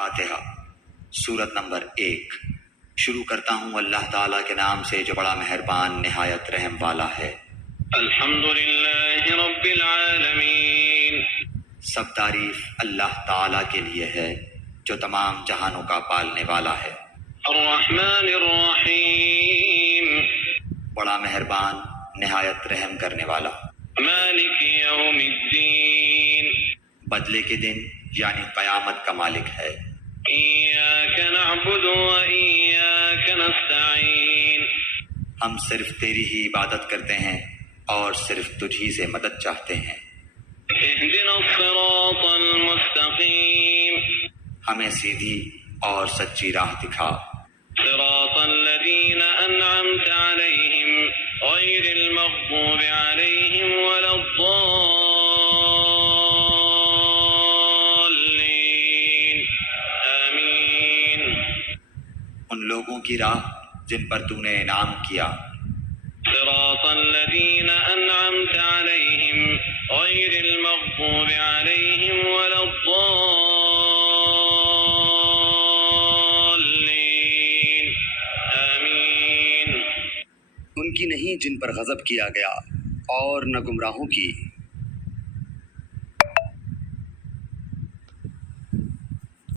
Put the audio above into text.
فاتحہ سورت نمبر 1۔ شروع کرتا ہوں اللہ تعالیٰ کے نام سے جو بڑا مہربان نہایت رحم والا ہے۔ الحمد للہ رب العالمین، سب تعریف اللہ تعالیٰ کے لیے ہے جو تمام جہانوں کا پالنے والا ہے۔ الرحمن الرحیم، بڑا مہربان نہایت رحم کرنے والا۔ مالک یوم الدین، بدلے کے دن یعنی قیامت کا مالک ہے۔ ایاک نعبد و ایاک نستعین، ہم صرف تیری ہی عبادت کرتے ہیں اور صرف تجھی سے مدد چاہتے ہیں۔ اہدنا الصراط المستقیم، ہمیں سیدھی اور سچی راہ دکھا۔ صراط الذین انعمت علیہم غیر المغضوب علیہم ولا الضالین، آمین۔ ان لوگوں کی راہ جن پر تو نے انعام کیا۔ صراط الذین انعمت علیہم غیر المغضوب علیہم ولا الضالین، آمین۔ ان کی نہیں جن پر غضب کیا گیا اور نہ گمراہوں کی